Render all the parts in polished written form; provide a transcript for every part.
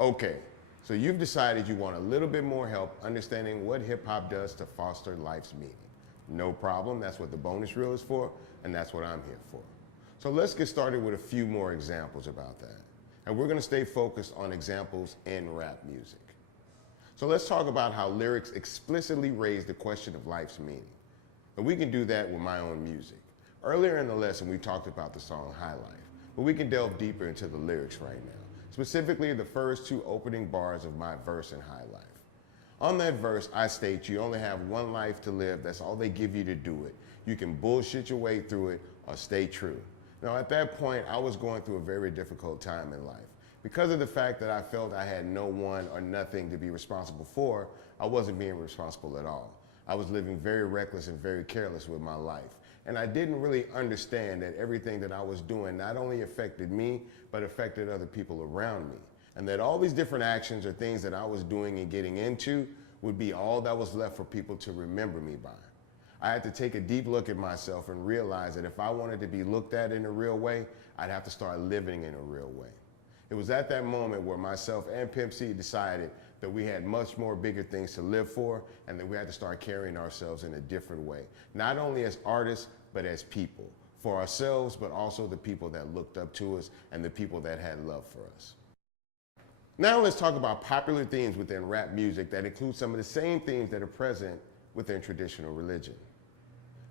Okay, so you've decided you want a little bit more help understanding what hip hop does to foster life's meaning. No problem, that's what the bonus reel is for, and that's what I'm here for. So let's get started with a few more examples about that. And we're gonna stay focused on examples in rap music. So let's talk about how lyrics explicitly raise the question of life's meaning. And we can do that with my own music. Earlier in the lesson, we talked about the song High Life, but we can delve deeper into the lyrics right now, specifically the first two opening bars of my verse in High Life. On that verse, I state you only have one life to live. That's all they give you to do it. You can bullshit your way through it or stay true. Now, at that point, I was going through a very difficult time in life. Because of the fact that I felt I had no one or nothing to be responsible for, I wasn't being responsible at all. I was living very reckless and very careless with my life. And I didn't really understand that everything that I was doing not only affected me, but affected other people around me. And that all these different actions or things that I was doing and getting into would be all that was left for people to remember me by. I had to take a deep look at myself and realize that if I wanted to be looked at in a real way, I'd have to start living in a real way. It was at that moment where myself and Pimp C decided that we had much more bigger things to live for and that we had to start carrying ourselves in a different way. Not only as artists, but as people. For ourselves, but also the people that looked up to us and the people that had love for us. Now let's talk about popular themes within rap music that include some of the same themes that are present within traditional religion.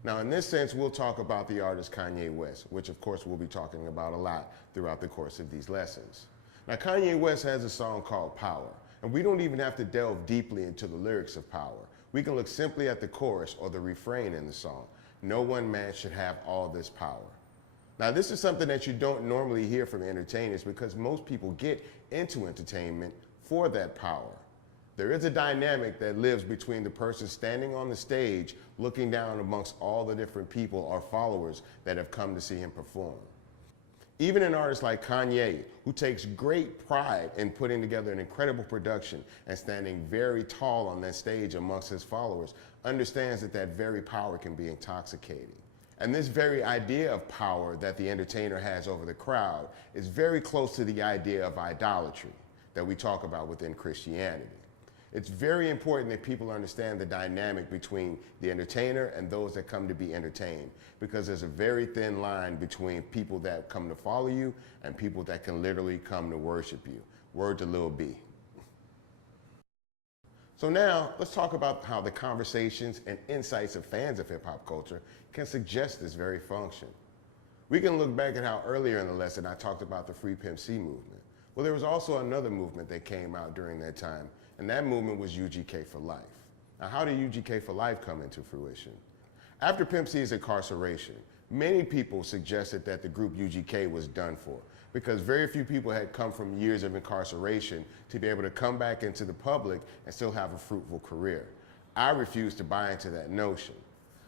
Now in this sense, we'll talk about the artist Kanye West, which of course we'll be talking about a lot throughout the course of these lessons. Now Kanye West has a song called Power, and we don't even have to delve deeply into the lyrics of Power. We can look simply at the chorus or the refrain in the song. No one man should have all this power. Now this is something that you don't normally hear from entertainers because most people get into entertainment for that power. There is a dynamic that lives between the person standing on the stage looking down amongst all the different people or followers that have come to see him perform. Even an artist like Kanye, who takes great pride in putting together an incredible production and standing very tall on that stage amongst his followers, understands that that very power can be intoxicating. And this very idea of power that the entertainer has over the crowd is very close to the idea of idolatry that we talk about within Christianity. It's very important that people understand the dynamic between the entertainer and those that come to be entertained, because there's a very thin line between people that come to follow you and people that can literally come to worship you. Word to Lil B. So now let's talk about how the conversations and insights of fans of hip hop culture can suggest this very function. We can look back at how earlier in the lesson I talked about the Free Pimp C movement. Well, there was also another movement that came out during that time, and that movement was UGK for Life. Now, how did UGK for Life come into fruition? After Pimp C's incarceration, many people suggested that the group UGK was done for because very few people had come from years of incarceration to be able to come back into the public and still have a fruitful career. I refused to buy into that notion.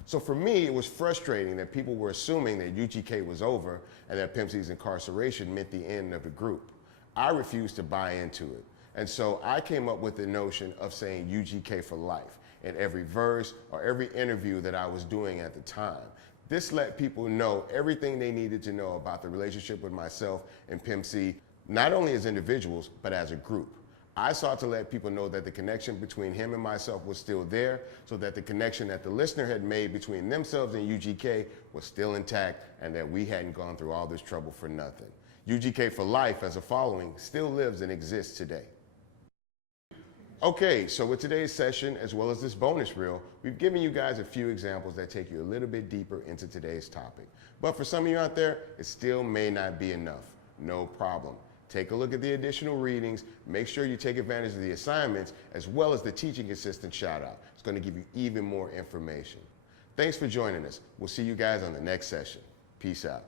So for me, it was frustrating that people were assuming that UGK was over and that Pimp C's incarceration meant the end of the group. I refused to buy into it. And so I came up with the notion of saying UGK for life in every verse or every interview that I was doing at the time. This let people know everything they needed to know about the relationship with myself and Pimp C, not only as individuals, but as a group. I sought to let people know that the connection between him and myself was still there, so that the connection that the listener had made between themselves and UGK was still intact and that we hadn't gone through all this trouble for nothing. UGK for Life as a following still lives and exists today. Okay, so with today's session, as well as this bonus reel, we've given you guys a few examples that take you a little bit deeper into today's topic. But for some of you out there, it still may not be enough. No problem. Take a look at the additional readings. Make sure you take advantage of the assignments, as well as the teaching assistant shout out. It's going to give you even more information. Thanks for joining us. We'll see you guys on the next session. Peace out.